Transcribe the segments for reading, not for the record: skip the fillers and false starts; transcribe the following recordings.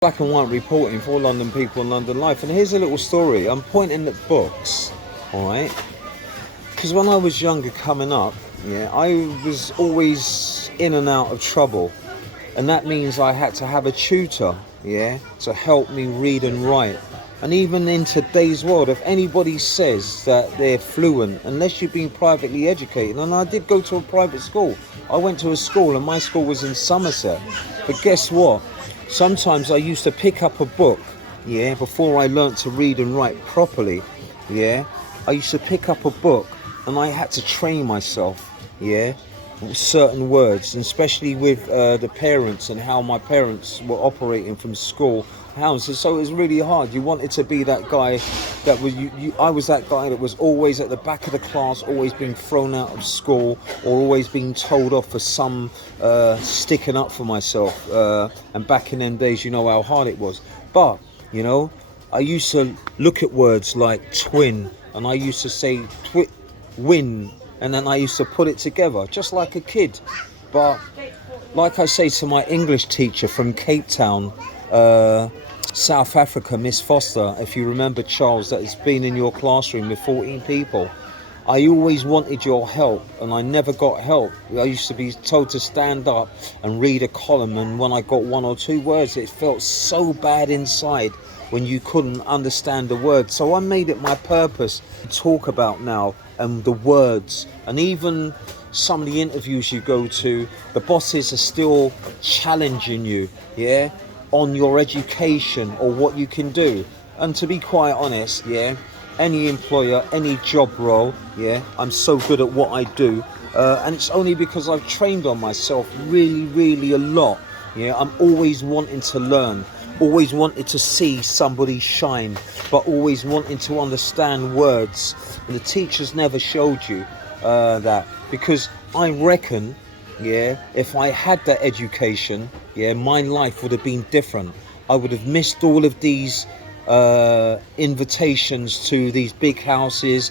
Black and white reporting for London People and London Life, and here's a little story. I'm pointing at books, alright? Because when I was younger coming up, I was always in and out of trouble, and that means I had to have a tutor, to help me read and write. And even in today's world, if anybody says that they're fluent, unless you've been privately educated, and I did go to a private school. I went to a school, and my school was in Somerset. But guess what? Sometimes I used to pick up a book, before I learnt to read and write properly, I used to pick up a book, and I had to train myself, with certain words, and especially with the parents and how my parents were operating from school houses. So it was really hard. You wanted to be that guy that was I was that guy that was always at the back of the class, always being thrown out of school, or always being told off for some sticking up for myself. And back in them days, you know how hard it was. But I used to look at words like twin, and I used to say win, and then I used to put it together just like a kid. But like I say to my English teacher from Cape Town, South Africa, Miss Foster, if you remember, Charles, that has been in your classroom with 14 people, I always wanted your help, and I never got help. I used to be told to stand up and read a column, and when I got one or two words, it felt so bad inside when you couldn't understand the words. So I made it my purpose to talk about now, and the words, and even some of the interviews you go to, the bosses are still challenging you, on your education or what you can do. And to be quite honest, any employer, any job role, I'm so good at what I do, and it's only because I've trained on myself really a lot. I'm always wanting to learn, always wanted to see somebody shine, but always wanting to understand words. And the teachers never showed you that, because I reckon, if I had that education, my life would have been different. I would have missed all of these invitations to these big houses,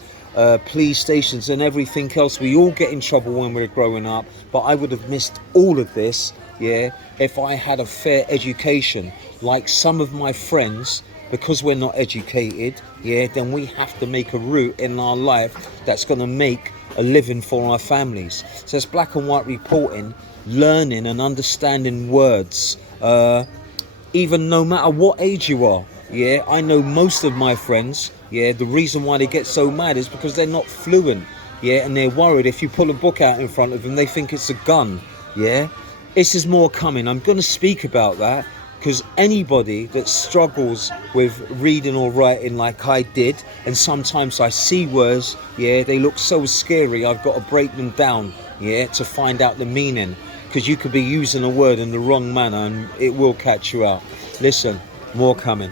police stations and everything else. We all get in trouble when we're growing up, but I would have missed all of this, if I had a fair education. Like some of my friends, because we're not educated, then we have to make a route in our life that's going to make a living for our families. So it's black and white reporting, learning and understanding words, even no matter what age you are. I know most of my friends, the reason why they get so mad is because they're not fluent, and they're worried if you pull a book out in front of them, they think it's a gun. This is more coming. I'm going to speak about that, because anybody that struggles with reading or writing like I did, and sometimes I see words, they look so scary, I've got to break them down, to find out the meaning, because you could be using a word in the wrong manner and it will catch you out. Listen, more coming.